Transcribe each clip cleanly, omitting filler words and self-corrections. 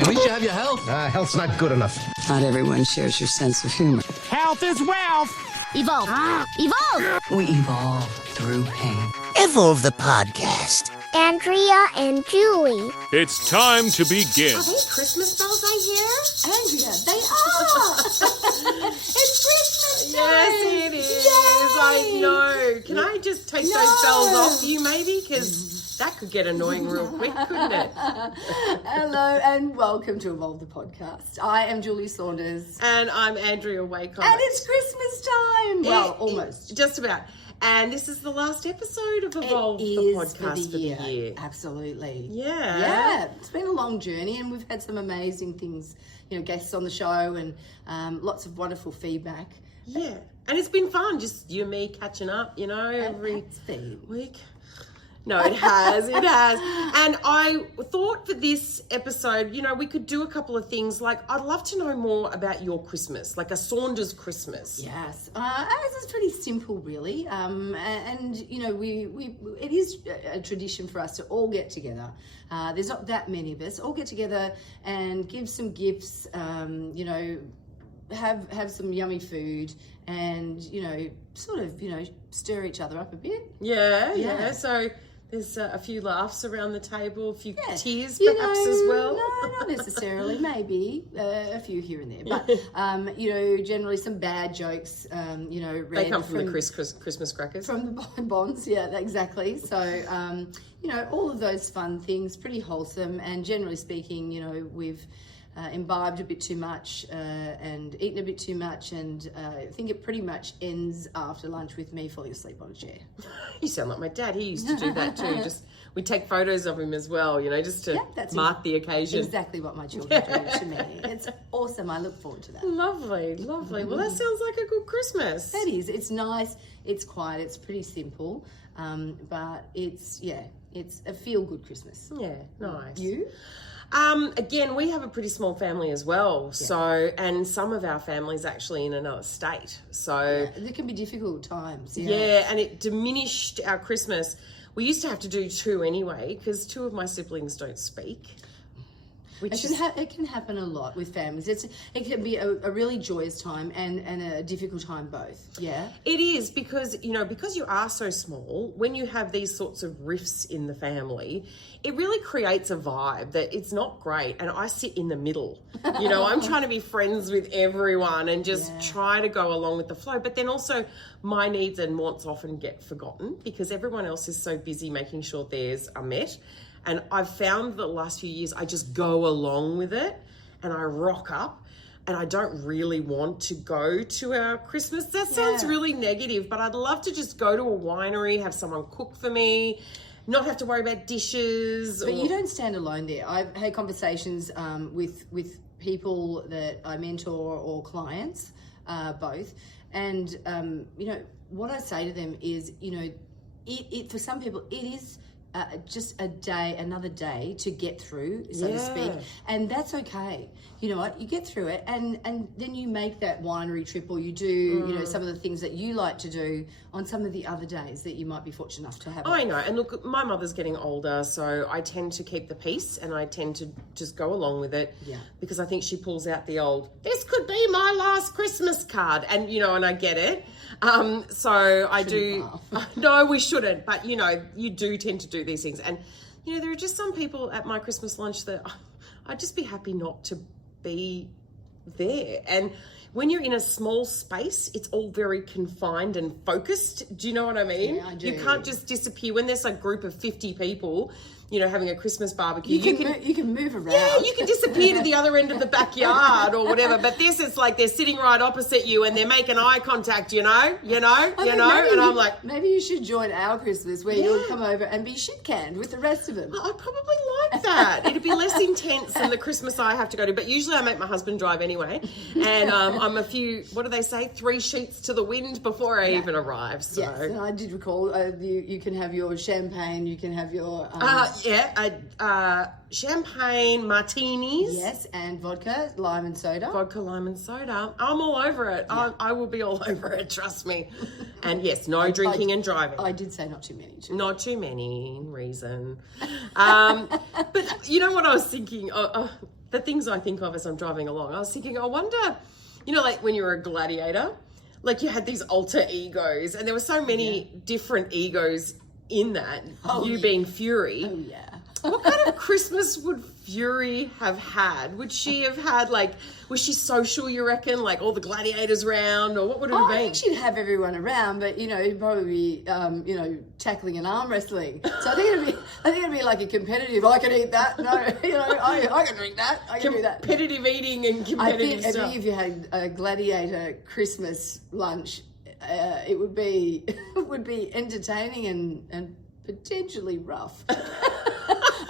At least you have your health. Health's not good enough. Not everyone shares your sense of humor. Health is wealth. Evolve. Evolve. We evolve through pain. Evolv The Podcast. Andrea and Julie. It's time to begin. Are they Christmas bells I hear? Andrea, they are. It's Christmas time. Yes, it is. Yay. I know. Can I just take those bells off you, maybe? Because that could get annoying real quick, couldn't it? Hello and welcome to Evolv The Podcast. I am Julie Saunders. And I'm Andrea Waycott. And it's Christmas time. Well, almost. Just about. And this is the last episode of Evolv The Podcast for the year. Absolutely. Yeah. Yeah. It's been a long journey and we've had some amazing things, guests on the show and lots of wonderful feedback. Yeah. And it's been fun, just you and me catching up, every week. No, it has. It has. And I thought for this episode, we could do a couple of things. Like, I'd love to know more about your Christmas, like a Saunders Christmas. Yes. Ours is pretty simple, really. It is a tradition for us to all get together. There's not that many of us. All get together and give some gifts, have some yummy food and, stir each other up a bit. Yeah. So there's a few laughs around the table, a few tears perhaps as well. No, not necessarily. Maybe a few here and there. But, generally some bad jokes, They come from the Christmas crackers. From the bonbons, yeah, exactly. So, all of those fun things, pretty wholesome. And generally speaking, we've imbibed a bit too much and eaten a bit too much, and I think it pretty much ends after lunch with me falling asleep on a chair. You sound like my dad. He used to do that too. We take photos of him as well, just to mark the occasion. Exactly what my children do to me. It's awesome. I look forward to that. Lovely. Mm-hmm. Well, that sounds like a good Christmas. It is. It's nice. It's quiet. It's pretty simple, but it's a feel-good Christmas. Yeah, nice. You? Again, we have a pretty small family as well. So, and some of our families actually in another state. So there can be difficult times. Yeah, and it diminished our Christmas. We used to have to do two anyway because two of my siblings don't speak. It can happen a lot with families. It can be a really joyous time and a difficult time both. Yeah, it is because you are so small. When you have these sorts of rifts in the family, it really creates a vibe that it's not great. And I sit in the middle. I'm trying to be friends with everyone and just try to go along with the flow. But then also my needs and wants often get forgotten because everyone else is so busy making sure theirs are met. And I've found the last few years, I just go along with it and I rock up and I don't really want to go to our Christmas. That sounds really negative, but I'd love to just go to a winery, have someone cook for me, not have to worry about dishes. But you don't stand alone there. I've had conversations with people that I mentor or clients, both. And, what I say to them is, it for some people, it is just another day to get through, so to speak, and that's okay. You know what? You get through it, and then you make that winery trip, or you do, some of the things that you like to do on some of the other days that you might be fortunate enough to have. I know, and look, my mother's getting older, so I tend to keep the peace, and I tend to just go along with it, because I think she pulls out the old, this could be my last Christmas card, and and I get it. So I do. No, we shouldn't, but you do tend to do these things, and there are just some people at my Christmas lunch that I'd just be happy not to be there. And when you're in a small space, it's all very confined and focused. Do you know what I mean? Yeah, I do. You can't just disappear when there's a group of 50 people, having a Christmas barbecue. You can move around. Yeah, you can disappear to the other end of the backyard or whatever. But this is like they're sitting right opposite you and they're making eye contact, and I'm like, maybe you should join our Christmas where you'll come over and be shit canned with the rest of them. I'd probably like that. It'd be less intense than the Christmas I have to go to. But usually I make my husband drive anyway, and I'm a few. What do they say? 3 sheets to the wind before I even arrive. So. Yes, and I did recall you can have your champagne, you can have your champagne martinis. Yes, and vodka, lime and soda. I'm all over it. Yeah. I will be all over it, trust me. And yes, no drinking and driving. I did say not too many. Too. Not too many, reason. But you know what I was thinking? The things I think of as I'm driving along. I was thinking, I wonder, you know, like when you were a gladiator, like you had these alter egos, and there were so many different egos in that. Being Fury. Oh, yeah. What kind of Christmas would Fury have had? Would she have had, like, was she social, you reckon? Like all the gladiators round, or what would it have been? I think she'd have everyone around, but, you know, it'd probably be, tackling and arm wrestling. So I think it'd be like a competitive, I can eat that. No, you know, I can drink that. I can do that. Competitive eating and competitive stuff. I think if you had a gladiator Christmas lunch, it would be entertaining and potentially rough.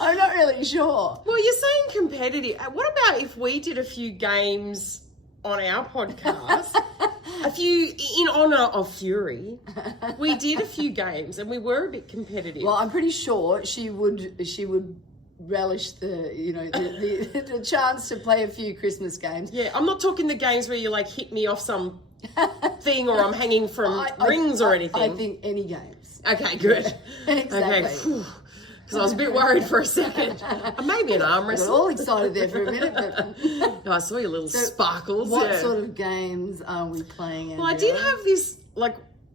I'm not really sure. Well, you're saying competitive. What about if we did a few games on our podcast? In honour of Fury, we did a few games and we were a bit competitive. Well, I'm pretty sure she would relish the chance to play a few Christmas games. Yeah, I'm not talking the games where you like hit me off some thing or I'm hanging from rings or anything. I think any games. Okay, good. Exactly. Okay. Because I was a bit worried for a second. Maybe an arm I got wrestle. all excited there for a minute. But I saw your little sparkles. What sort of games are we playing? Well, I did have this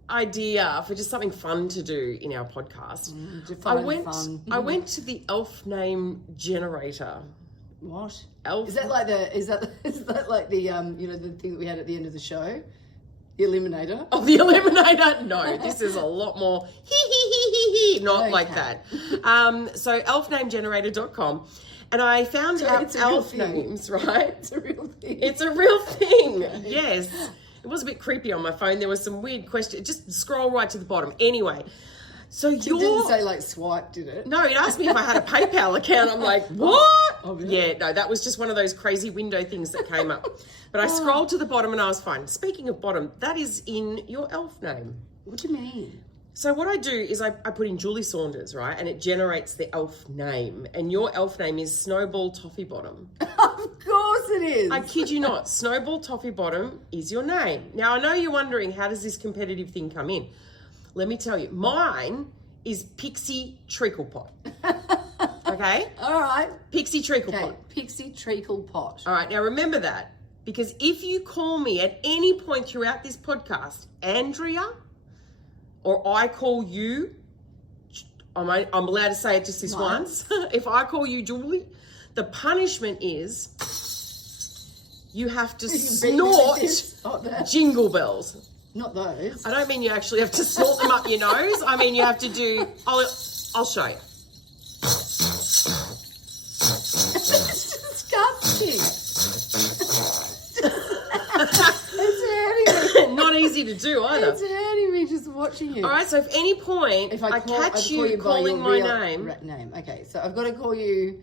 idea for just something fun to do in our podcast. I went to the elf name generator. What? Elf. Is that like the thing that we had at the end of the show? The Eliminator? Oh, the Eliminator? No, this is a lot more not like that. So elfnamegenerator.com, and I found out elf names, right? It's a real thing. It's a real thing, yes. It was a bit creepy on my phone. There was some weird questions. Just scroll right to the bottom. Anyway, so It didn't say like swipe, did it? No, it asked me if I had a PayPal account. I'm like, what? Oh, really? Yeah, no, that was just one of those crazy window things that came up. But I scrolled to the bottom and I was fine. Speaking of bottom, that is in your elf name. What do you mean? So what I do is I put in Julie Saunders, right? And it generates the elf name. And your elf name is Snowball Toffee Bottom. Of course it is. I kid you not. Snowball Toffee Bottom is your name. Now, I know you're wondering, how does this competitive thing come in? Let me tell you. Mine is Pixie Treacle Pot. Okay? All right. Pixie Treacle Pot. Pixie Treacle Pot. All right. Now, remember that. Because if you call me at any point throughout this podcast, Andrea, or I call you, I'm allowed to say it just this once. If I call you Julie, the punishment is you have to snort jingle bells. Not those. I don't mean you actually have to snort them up your nose. I mean you have to do, I'll show you. It's disgusting. It's hurting me. Not easy to do either. It's hurting me just watching you. All right, so if any point I catch you calling my name. Okay, so I've got to call you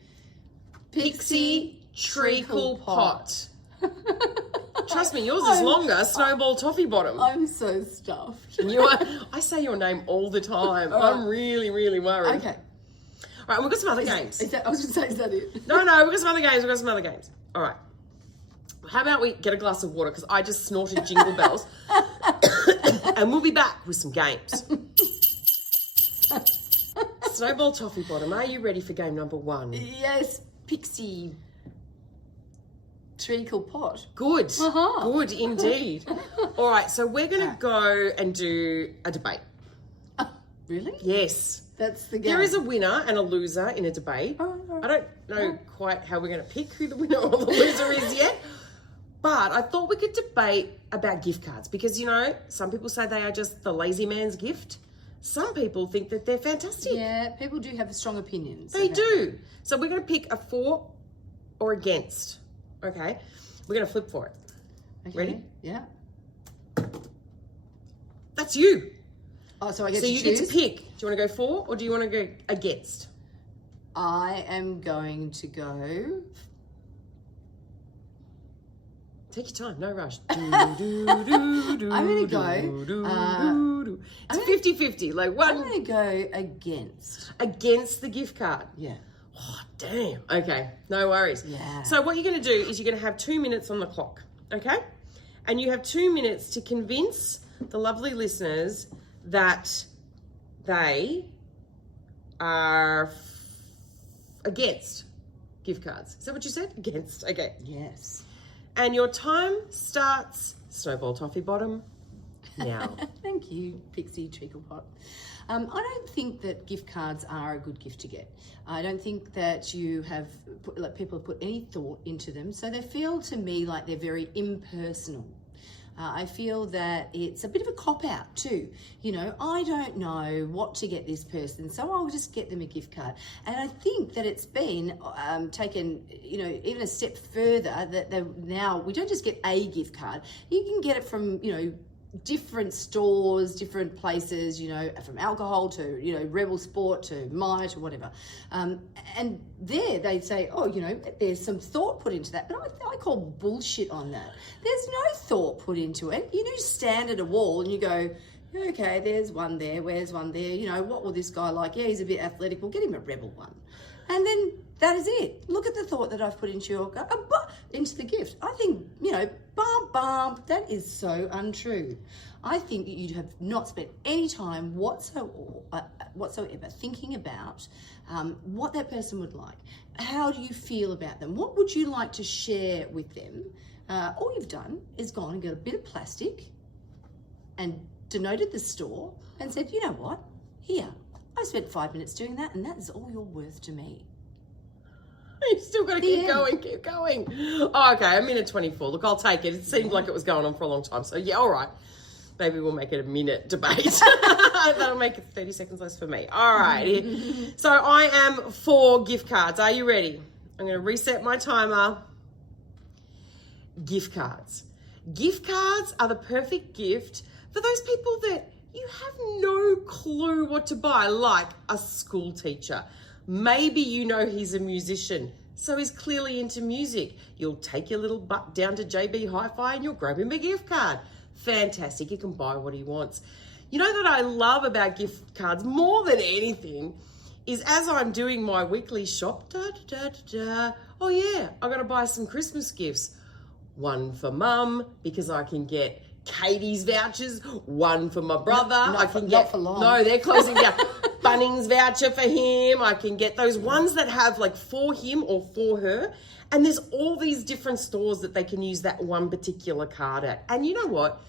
Pixie Treacle Pot. Trust me, yours is longer. Snowball Toffee Bottom. I'm so stuffed. I say your name all the time. I'm really, really worried. Okay. All right, we've got some other games. I was just saying, is that it? No, we've got some other games. All right. How about we get a glass of water, because I just snorted jingle bells. And we'll be back with some games. Snowball Toffee Bottom, are you ready for game number 1? Yes, Pixie Treacle Pot. Good. Good indeed. All right, so we're going to go and do a debate. Really? Yes. That's the game. There is a winner and a loser in a debate. I don't know quite how we're going to pick who the winner or the loser is yet. But I thought we could debate about gift cards because, you know, some people say they are just the lazy man's gift. Some people think that they're fantastic. Yeah, people do have strong opinions. They do. So we're going to pick a for or against. Okay? We're going to flip for it. Okay. Ready? Yeah. That's you. Oh, so I get so to you choose? get to pick. Do you want to go for or do you want to go against? I am going to go... Take your time, no rush. I'm going to go... It's 50-50. Like one. I'm going to go against. Against the gift card. Yeah. Oh, damn. Okay, no worries. Yeah. So what you're going to do is you're going to have 2 minutes on the clock, okay? And you have 2 minutes to convince the lovely listeners that they are against gift cards. Is that what you said? Against. Okay. Yes. And your time starts, Snowball Toffee Bottom, now. Thank you, Pixie Treaclepot. I don't think that gift cards are a good gift to get. I don't think that people have put any thought into them. So they feel to me like they're very impersonal. I feel that it's a bit of a cop-out too. You know, I don't know what to get this person, so I'll just get them a gift card. And I think that it's been taken, you know, even a step further, that now we don't just get a gift card. You can get it from, you know, different stores, different places, you know, from alcohol to, you know, Rebel Sport to Might or whatever. And there they say, oh, you know, there's some thought put into that. But I call bullshit on that. There's no thought put into it. You just stand at a wall and you go, okay, there's one there, where's one there? You know, what will this guy like? Yeah, he's a bit athletic. We'll get him a Rebel one. And then that is it. Look at the thought that I've put into into the gift. I think, you know, that is so untrue. I think that you'd have not spent any time whatsoever thinking about what that person would like. How do you feel about them? What would you like to share with them? All you've done is gone and got a bit of plastic and denoted the store and said, you know what, here, I spent 5 minutes doing that and that is all you're worth to me. You've still got to keep going. Oh, okay, 1:24. Look, I'll take it. It seemed like it was going on for a long time. So, yeah, all right. Maybe we'll make it a minute debate. That'll make it 30 seconds less for me. All right. So I am for gift cards. Are you ready? I'm going to reset my timer. Gift cards. Gift cards are the perfect gift for those people that you have no clue what to buy, like a school teacher. Maybe you know he's a musician, so he's clearly into music. You'll take your little butt down to JB Hi-Fi and you'll grab him a gift card. Fantastic, he can buy what he wants. You know that I love about gift cards more than anything is as I'm doing my weekly shop, oh yeah, I got to buy some Christmas gifts. One for mum because I can get Katie's vouchers, one for my brother. Not for long. No, they're closing down. Bunnings voucher for him. I can get those ones that have like for him or for her. And there's all these different stores that they can use that one particular card at. And you know what?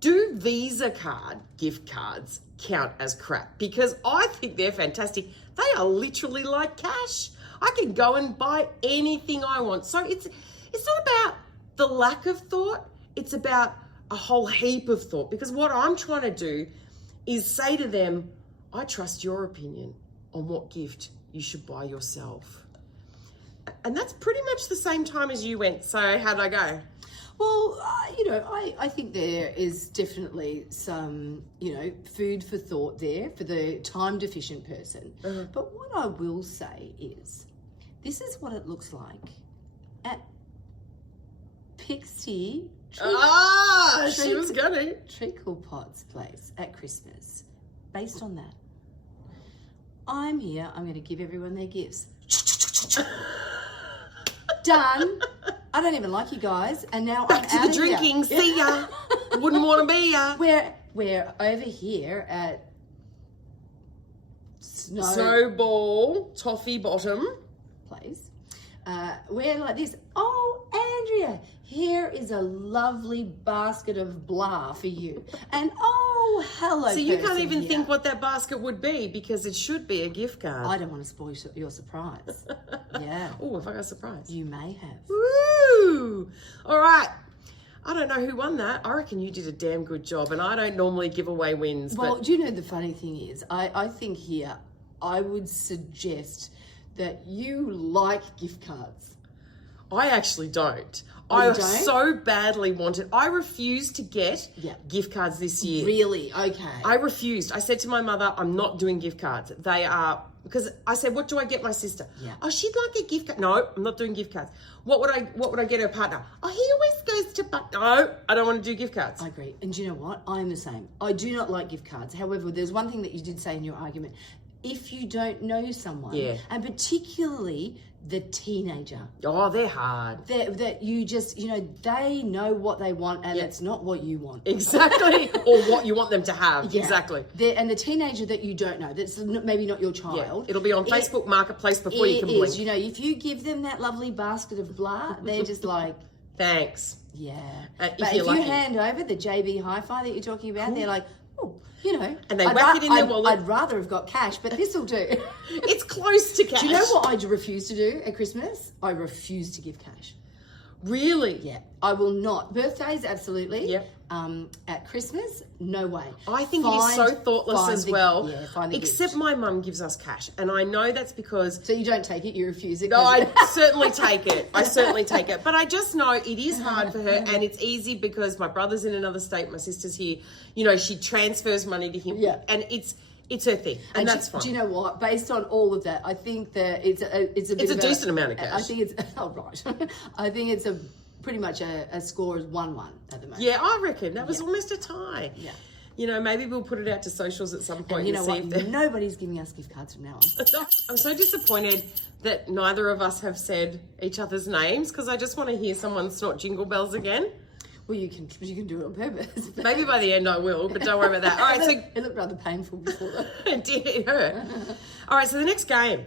Do Visa card gift cards count as crap? Because I think they're fantastic. They are literally like cash. I can go and buy anything I want. So it's not about the lack of thought. It's about a whole heap of thought. Because what I'm trying to do is say to them, I trust your opinion on what gift you should buy yourself. And that's pretty much the same time as you went. So how'd I go? Well, you know, I think there is definitely some, you know, food for thought there for the time deficient person. But what I will say is, this is what it looks like at Pixie she was gonna. Treaclepot's place at Christmas. Based on that, I'm here. I'm going to give everyone their gifts. Done. I don't even like you guys, and now Back I'm to the drinking. Here. See ya. Wouldn't want to be ya. We're over here at Snowball Toffee Bottom place. We're like this. Oh, Andrea, here is a lovely basket of blah for you. And oh, hello. So you can't even here. think what that basket would be because it should be a gift card. I don't want to spoil your surprise. Yeah. Oh, if I got a surprise. You may have. Woo! All right. I don't know who won that. I reckon you did a damn good job, and I don't normally give away wins. Well, but do you know the funny thing is, I think here I would suggest that you like gift cards. I actually don't. Oh, I you don't? so badly wanted. I refused to get gift cards this year. Really? Okay. I refused. I said to my mother, I'm not doing gift cards. They are, because I said, what do I get my sister? Yeah. Oh, she'd like a gift card. No, I'm not doing gift cards. What would I get her partner? Oh, he always goes to, no, I don't want to do gift cards. I agree. And do you know what? I'm the same. I do not like gift cards. However, there's one thing that you did say in your argument. If you don't know someone, and particularly the teenager. Oh, they're hard. That you just, they know what they want and it's not what you want. Exactly. Or what you want them to have. Yeah. Exactly. And the teenager that you don't know, that's maybe not your child. It'll be on Facebook Marketplace before you can blink. If you give them that lovely basket of blah, they're just like... Thanks. Yeah. If but you're if lucky. you hand over the JB Hi-Fi that you're talking about, they're like, oh, And they whack it in their wallet. I'd rather have got cash, but this will do. It's close to cash. Do you know what I refuse to do at Christmas? I refuse to give cash. Really? Yeah, I will not. Birthdays, absolutely. Yep. At Christmas, no way. I think it is so thoughtless as well. Yeah, find the Except gift. my mum gives us cash. And I know that's because... So you don't take it, you refuse it? No, I certainly take it. I certainly take it. But I just know it is hard for her, and it's easy because my brother's in another state, my sister's here. She transfers money to him. Yeah. And it's her thing. And that's fine. Do you know what? Based on all of that, I think that it's a decent amount of cash. I think it's... Oh, right. I think it's pretty much a score is 1-1 at the moment. Yeah, I reckon. That was almost a tie. Yeah. Maybe we'll put it out to socials at some point. And you know see what? Nobody's giving us gift cards from now on. I'm so disappointed that neither of us have said each other's names because I just want to hear someone snort jingle bells again. Well, you can do it on purpose. Maybe by the end I will, but don't worry about that. All right, so it looked rather painful before that. it hurt. All right, so the next game.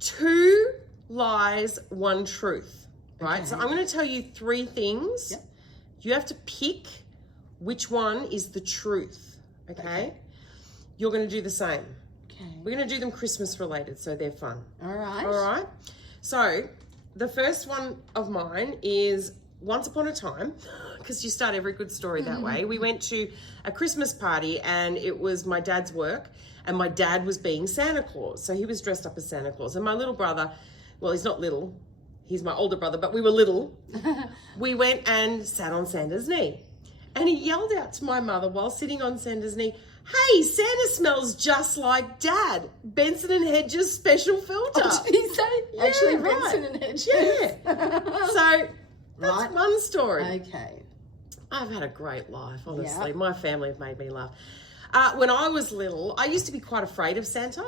2 lies, 1 truth. Right, Okay. so I'm going to tell you 3 things. Yep. You have to pick which one is the truth. Okay? You're going to do the same. Okay. We're going to do them Christmas related, so they're fun. All right. All right. So the first one of mine is once upon a time, because you start every good story that way. We went to a Christmas party and it was my dad's work and my dad was being Santa Claus. So he was dressed up as Santa Claus. And my little brother, well, he's not little. He's my older brother, but we were little. We went and sat on Santa's knee. And he yelled out to my mother while sitting on Santa's knee, "Hey, Santa smells just like Dad. Benson and Hedges special filter." Oh, did he say actually right. Benson and Hedges? Yeah. So that's Right. one story. Okay. I've had a great life, honestly. Yeah. My family have made me laugh. When I was little, I used to be quite afraid of Santa.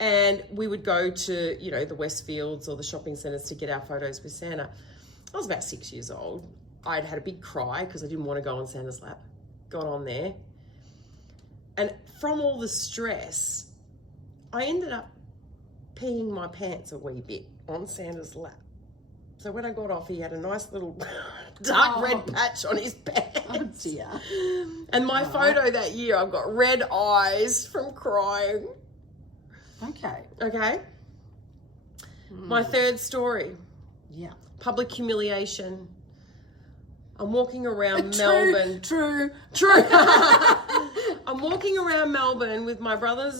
And we would go to, the Westfields or the shopping centres to get our photos with Santa. I was about 6 years old. I'd had a big cry because I didn't want to go on Santa's lap. Got on there. And from all the stress, I ended up peeing my pants a wee bit on Santa's lap. So when I got off, he had a nice little dark red patch on his pants. Oh, dear. And my photo that year, I've got red eyes from crying. Okay. Okay. My third story. Yeah. Public humiliation. I'm walking around Melbourne. True. I'm walking around Melbourne with my brother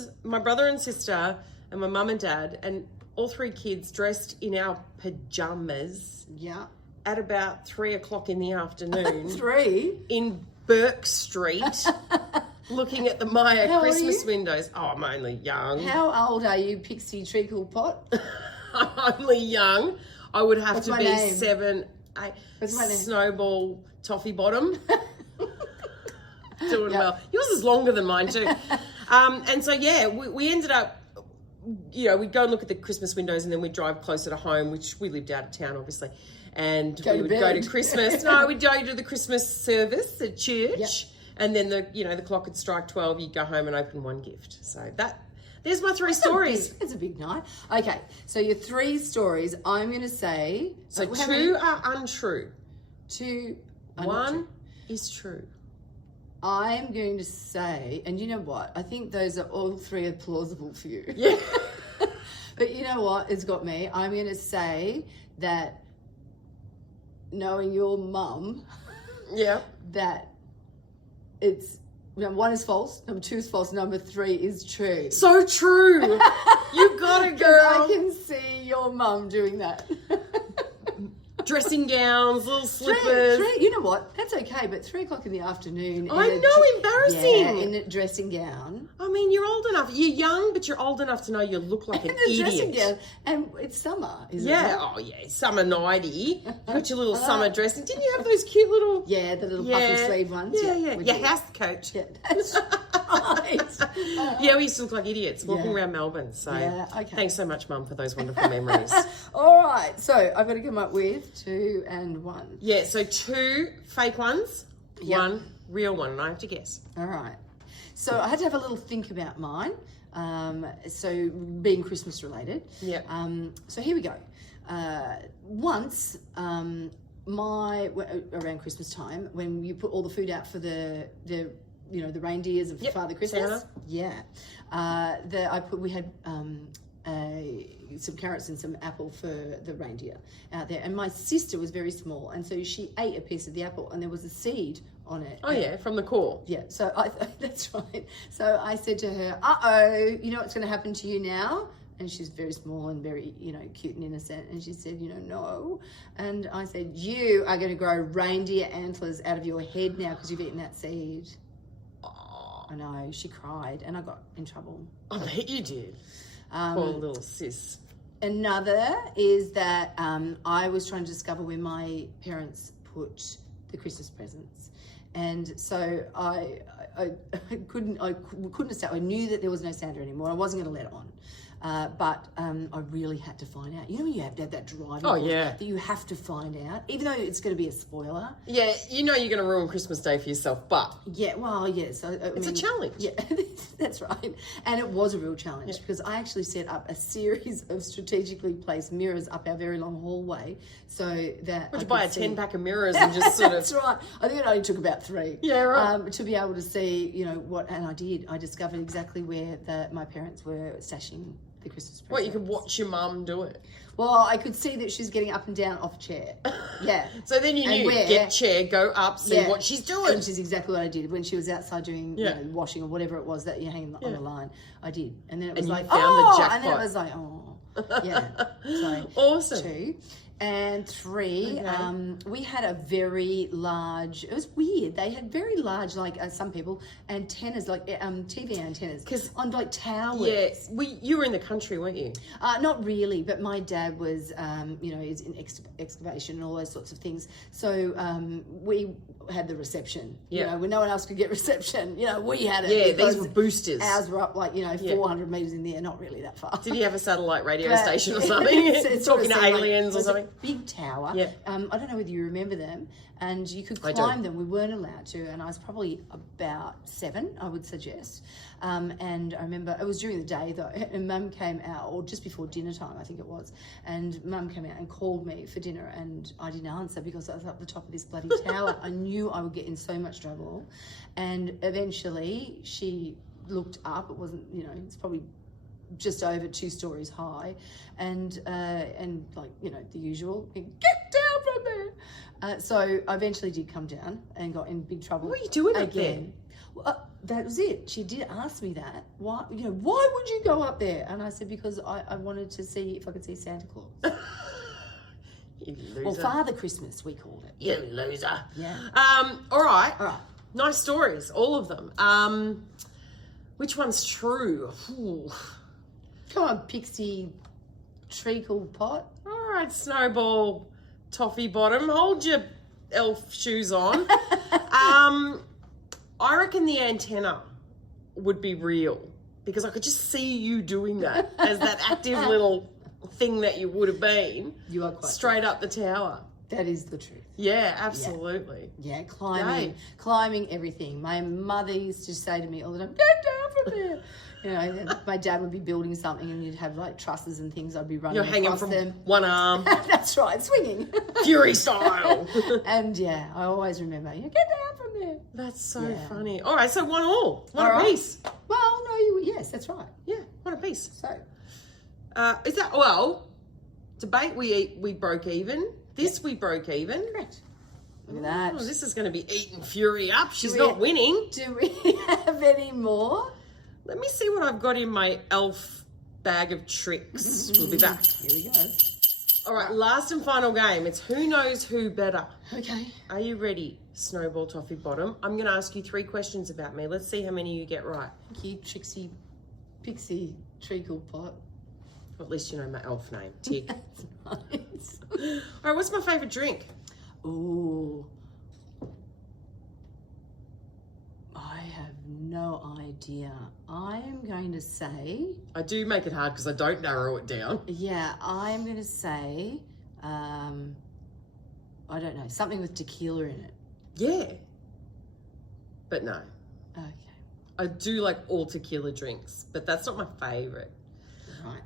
and sister, and my mum and dad, and all 3 kids dressed in our pajamas Yeah. at about 3:00 in the afternoon 3. in Burke Street, looking at the Maya How old are Christmas you? windows. Oh, I'm only young. How old are you, Pixie Treacle Pot? I'm only young. I would have What's to my be name? 7, 8. What's my name? Snowball Toffee Bottom. Doing well. Yours is longer than mine too. And so, yeah, we ended up, we'd go and look at the Christmas windows and then we'd drive closer to home, which we lived out of town, obviously. And we would go to Christmas. No, we'd go to the Christmas service at church. Yep. And then the clock would strike 12, you'd go home and open 1 gift. So there's my 3 stories. It's a big night. Okay, so your 3 stories, I'm going to say... So how 2 many? are untrue. 2 are not 1 true. is true. I'm going to say, and you know what? I think those are all 3 are plausible for you. Yeah. But you know what? It's got me. I'm going to say that knowing your mum, Yeah. that it's... Number 1 is false, number 2 is false, number 3 is true. So true. You got it, girl. I can see your mum doing that. Dressing gowns, little slippers. 3, you know what? That's okay, but 3:00 in the afternoon. I know, embarrassing. Yeah, in a dressing gown. I mean, you're old enough. You're young, but you're old enough to know you look like an In a idiot. dressing gown. And it's summer, isn't it? Yeah. Oh, yeah. Summer nighty. Got your little summer dressing. Didn't you have those cute little... Yeah, the little puffy sleeve ones. Yeah. we Your did. house coat. Yeah, that's right. Yeah, we used to look like idiots walking Yeah. around Melbourne. So Yeah, okay. thanks so much, Mum, for those wonderful memories. All right, so I've got to come up with 2 and 1. Yeah, so 2 fake ones, Yep. 1 real one, and I have to guess. All right. So I had to have a little think about mine. So being Christmas related. Yep. So here we go. Once, around Christmas time, when you put all the food out for the reindeers of Yep, Father Christmas. Santa. Yeah. We had some carrots and some apple for the reindeer out there, and my sister was very small, and so she ate a piece of the apple, and there was a seed on it. Oh, yeah, from the core. Yeah, so that's right. So I said to her, "Uh-oh, you know what's going to happen to you now?" And she's very small and very, cute and innocent. And she said, no. And I said, you are going to grow reindeer antlers out of your head now because you've eaten that seed. Oh, I know. She cried, and I got in trouble. I bet you did. Poor little sis. Another is that I was trying to discover where my parents put the Christmas presents. And so I couldn't establish. I knew that there was no Santa anymore. I wasn't going to let it on. But I really had to find out. You know when you have to have that driving force yeah. that you have to find out, even though it's going to be a spoiler. Yeah, you know you're going to ruin Christmas Day for yourself, but... Yeah, well, yes. It's a challenge. Yeah, that's right. And it was a real challenge because I actually set up a series of strategically placed mirrors up our very long hallway so that Would you buy a 10-pack of mirrors and just sort of... That's right. I think it only took about 3. Yeah, right. To be able to see, what, and I did. I discovered exactly where my parents were stashing the Christmas presents. What, you could watch your mum do it? Well, I could see that she's getting up and down off a chair. Yeah. So then you knew, get chair, go up, see what she's doing. Which is exactly what I did. When she was outside doing washing or whatever it was that you hang on the line, I did. And then it was like, found the jackpot. And then it was like, yeah. So Awesome. 2. And 3, Okay. we had a very large, it was weird. They had very large, like some people, antennas, like TV antennas. 'Cause- on like towers. Yeah, you were in the country, weren't you? Not really, but my dad was, is in excavation and all those sorts of things. So we had the reception. Yeah. When no one else could get reception, we had it. Yeah, because these were boosters. Ours were up like 400 metres in the air, not really that far. Did you have a satellite radio But station or it something? sort Talking of to seemed aliens it or was something? A big tower. Yeah. I don't know whether you remember them, and you could I climb do. them. We weren't allowed to, and I was probably about 7, I would suggest. And I remember it was during the day though, and Mum came out, or just before dinner time, I think it was, and Mum came out and called me for dinner, and I didn't answer because I was up the top of this bloody tower. I knew I would get in so much trouble, and eventually she looked up. It wasn't, it's probably just over 2 stories high, and like the usual, get down from there. So I eventually did come down and got in big trouble. What were you doing up there? again? Well, that was it. She did ask me that. Why would you go up there? And I said because I wanted to see if I could see Santa Claus. You loser. Or Father Christmas, we called it. You loser. Yeah. All right. All right. Nice stories, all of them. Which one's true? Ooh. Come on, Pixie Treacle Pot. All right, Snowball Toffee Bottom, hold your elf shoes on. I reckon the antenna would be real because I could just see you doing that as that active little thing that you would have been. You are quite straight up the tower. That is the truth. Yeah, absolutely. Yeah, climbing everything. My mother used to say to me all the time, "Get down from there." My dad would be building something, and you'd have like trusses and things. I'd be running. You're hanging across from them. one arm, That's right, swinging. Fury style. And yeah, I always remember. Get down from there. That's so Yeah. funny. All right, so 1 all, one All right. apiece. Well, no, yes, that's right. Yeah, 1 apiece. So, Is that debate? We broke even. This we broke even. correct. Look at that. Oh, this is going to be eating Fury up. She's we- not winning. Do we have any more? Let me see what I've got in my elf bag of tricks. We'll be back. Here we go. All right, last and final game. It's who knows who better. Okay. Are you ready, Snowball Toffee Bottom? I'm going to ask you 3 questions about me. Let's see how many you get right. Thank you, Trixie, Pixie, Treacle Pot. Or at least you know my elf name, Tick. Nice. All right, what's my favourite drink? Ooh. I have no no idea. I'm going to say, I do make it hard because I don't narrow it down. yeah, I'm going to say, I don't know, something with tequila in it. Yeah. But no. Okay. I do like all tequila drinks, but that's not my favourite. Right.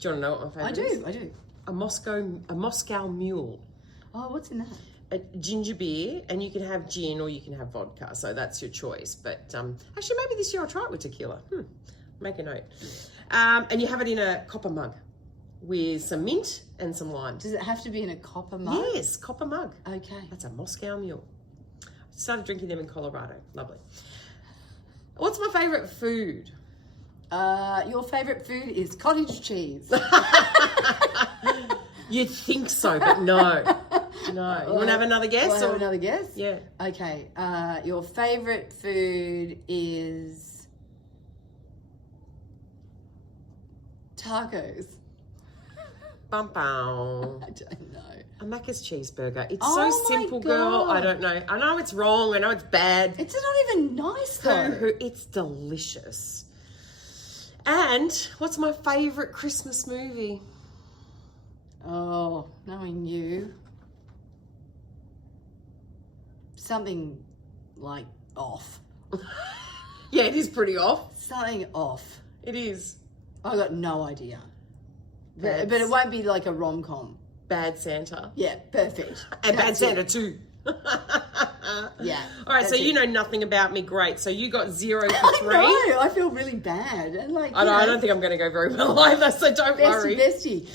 Do you want to know what my favourite is? I do. A Moscow Mule. Oh, what's in that? A ginger beer, and you can have gin or you can have vodka, so that's your choice. But actually, maybe this year I'll try it with tequila. Make a note. And you have it in a copper mug with some mint and some lime. Does it have to be in a copper mug? Yes, copper mug. Okay. That's a Moscow Mule. Started drinking them in Colorado. Lovely. What's my favourite food? Your favourite food is cottage cheese. You'd think so, but no. No. You want to have another guess? Want to have another guess? Yeah. Okay. Your favourite food is tacos. Bum bum. I don't know. A Macca's cheeseburger. It's Oh so my simple, girl. God. I don't know. I know it's wrong. I know it's bad. It's not even nice though. It's delicious. And what's my favourite Christmas movie? Oh, knowing you. Something like off. Yeah, it is pretty off. Something off. It is. I got no idea. Bad- But it won't be like a rom-com. Bad Santa. Yeah, perfect. And Bad That's Santa it. too. Yeah. All right, so that's you it. know nothing about me. Great. So you got 0 for I 3. know. I feel really bad. And like, I know, I don't think I'm going to go very well either, so don't worry. bestie.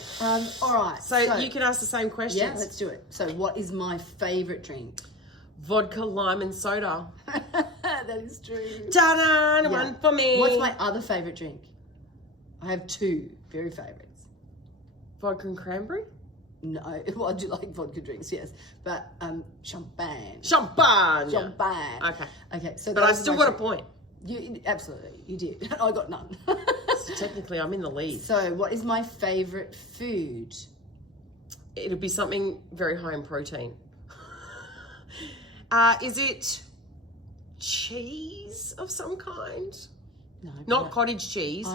All right. So you can ask the same questions. Yeah, let's do it. So what is my favourite drink? Vodka, lime, and soda. That is true. Ta-da! Yeah. One for me. What's my other favourite drink? I have 2 very favourites. Vodka and cranberry? No, well, I do like vodka drinks, yes. But champagne. Champagne. Champagne. Okay. Okay, so But I those are still my got a 2. point. You absolutely, you did. I got none. So technically, I'm in the lead. So what is my favourite food? It'll be something very high in protein. Is it cheese of some kind? No, Not cottage cheese.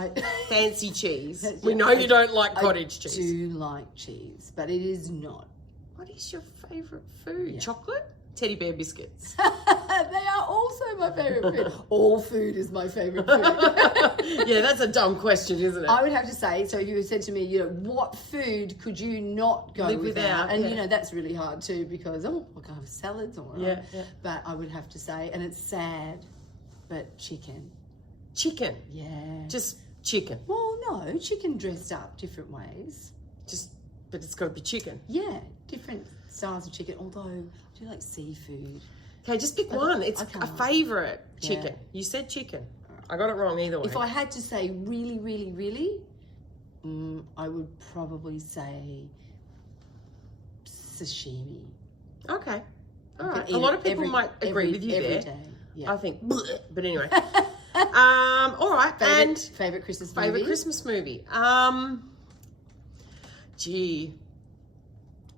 Fancy cheese. That's- We yeah, know you don't like I cottage cheese. do like cheese, but it is not. What is your favourite food? Yeah. Chocolate? Teddy bear biscuits. They are also my favourite food. All food is my favourite food. Yeah, that's a dumb question, isn't it? I would have to say, so if you said to me, you know, what food could you not go Live without? without, And, yeah. you know, that's really hard too because, I can't have salads or Yeah, yeah. But I would have to say, and it's sad, but chicken. Chicken. Yeah. Just chicken. Well, no, chicken dressed up different ways. But it's got to be chicken. Yeah, different styles of chicken, although I do like seafood. Okay, just pick one. It's I a can't. favourite chicken. Yeah. You said chicken. I got it wrong either way. If I had to say really, really, really, I would probably say sashimi. Okay. All I right. could A eat lot it of people might agree with you every there. day. Yeah. I think, bleh, but anyway. All right. And Favorite Christmas movie? favourite Christmas movie. Gee,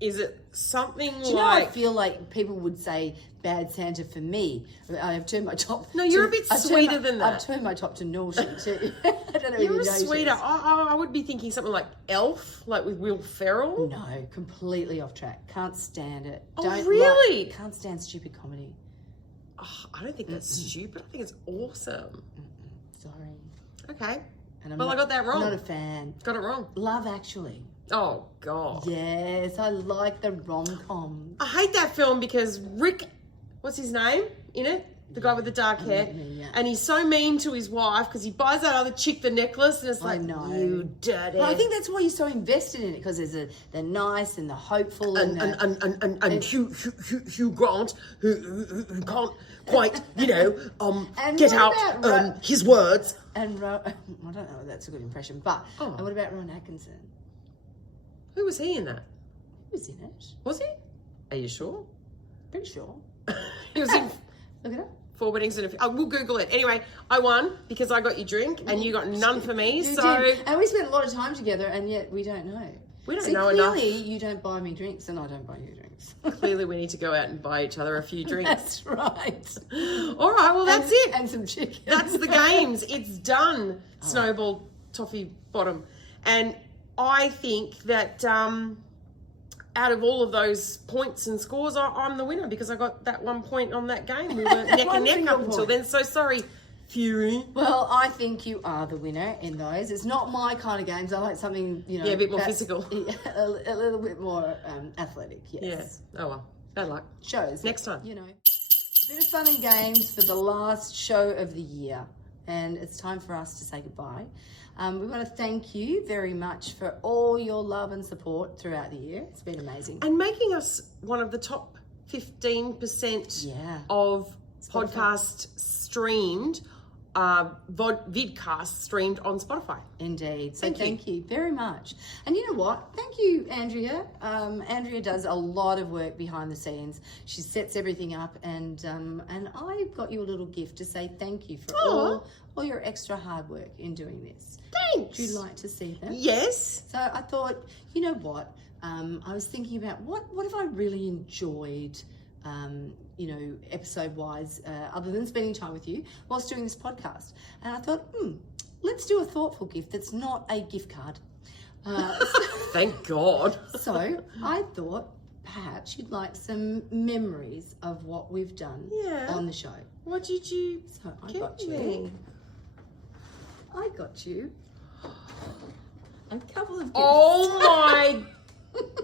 is it something Do you know, I like? feel like people would say Bad Santa for me. I have turned my top. No, you're a bit sweeter than that. I've turned my top to naughty too. I don't know if You're you a noticed. sweeter. I would be thinking something like Elf, like with Will Ferrell. No, completely off track. Can't stand it. Oh, really? Can't stand stupid comedy. Oh, I don't think that's stupid. I think it's awesome. Sorry. Okay. And I'm Well, I got that wrong. Not a fan. Got it wrong. Love Actually. Oh, God. Yes, I like the rom-com. I hate that film because Rick, what's his name in it? The guy with the dark hair. yeah. And he's so mean to his wife because he buys that other chick the necklace and it's like, know. you dirty. Well, I think that's why you're so invested in it because there's the nice and the hopeful and Hugh Grant who can't quite, And get what out about his words. and I don't know if that's a good impression, but Oh. and what about Ron Atkinson? Who was he in that? He was in it. Was he? Are you sure? Pretty sure. He was in Look it up. 4 Weddings and a... we'll Google it. Anyway, I won because I got your drink and you got none for me. You So did. And we spent a lot of time together, and yet we don't know. We don't See, know enough. clearly you don't buy me drinks and I don't buy you drinks. Clearly, we need to go out and buy each other a few drinks. That's right. All right, well, that's it. And some chicken. That's the games. It's done, Snowball Toffee Bottom. And I think that out of all of those points and scores, I'm the winner because I got that 1 point on that game. We were neck and neck up until then. So sorry, Fury. Well, I think you are the winner in those. It's not my kind of games. I like something, you know... Yeah, a bit more that's- physical. A little bit more athletic, yes. Yeah. Oh, well. Bad luck. Shows. Next time. You know. Bit of fun and games for the last show of the year. And it's time for us to say goodbye. We want to thank you very much for all your love and support throughout the year. It's been amazing. And making us one of the top 15% of podcast streamed, vidcast streamed on Spotify. Indeed. So Thank you. thank you very much. And you know what? Thank you, Andrea. Andrea does a lot of work behind the scenes. She sets everything up, and I've got you a little gift to say thank you for all your extra hard work in doing this. Thanks. Would you like to see them? Yes. So I thought, you know what? I was thinking about what have I really enjoyed, you know, episode-wise, other than spending time with you whilst doing this podcast. And I thought, let's do a thoughtful gift that's not a gift card. Thank God. So I thought perhaps you'd like some memories of what we've done on the show. What did you So I get got you. me? I got you a couple of gifts. Oh my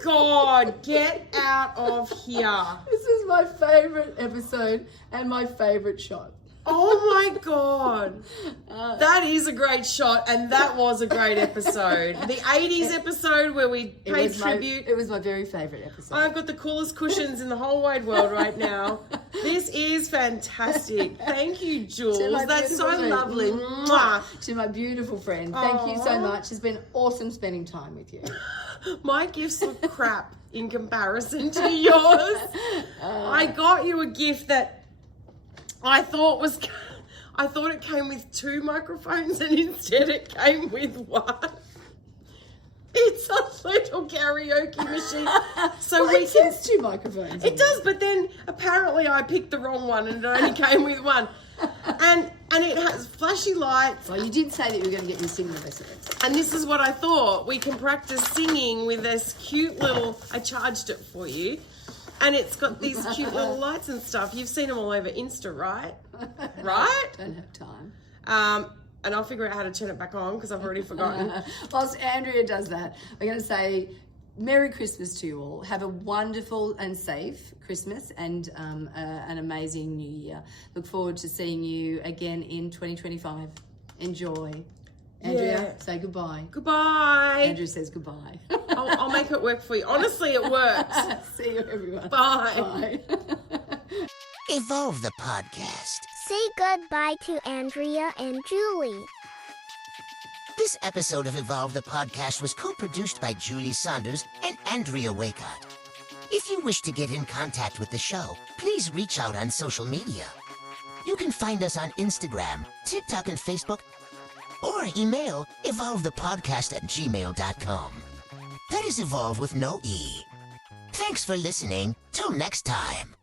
God, get out of here. This is my favourite episode and my favourite shot. Oh my God. That is a great shot, and that was a great episode. The 80s episode where we paid tribute. It was my very favourite episode. I've got the coolest cushions in the whole wide world right now. This is fantastic. Thank you, Jules. That's so beautiful lovely. friend. Mwah. To my beautiful friend. Thank you so much. It's been awesome spending time with you. My gifts look crap in comparison to yours. I got you a gift that I thought it came with 2 microphones, and instead it came with 1. It's a little karaoke machine. So Well, it says 2 microphones. It does, but then apparently I picked the wrong one and it only came with 1. And it has flashy lights. Well, you did say that you were going to get me singing the rest of it. And this is what I thought. We can practice singing with this cute little... I charged it for you. And it's got these cute little lights and stuff. You've seen them all over Insta, right? Right? Don't have time. And I'll figure out how to turn it back on because I've already forgotten. Whilst Andrea does that, I'm going to say Merry Christmas to you all. Have a wonderful and safe Christmas and an amazing New Year. Look forward to seeing you again in 2025. Enjoy. Andrea, say goodbye. Goodbye. Andrea says goodbye. I'll make it work for you. Honestly, it works. See you, everyone. Bye. Bye. Evolv the Podcast. Say goodbye to Andrea and Julie. This episode of Evolv the Podcast was co-produced by Julie Saunders and Andrea Waycott. If you wish to get in contact with the show, please reach out on social media. You can find us on Instagram, TikTok, and Facebook, or email evolvethepodcast@gmail.com. That is Evolv with no E. Thanks for listening. Till next time.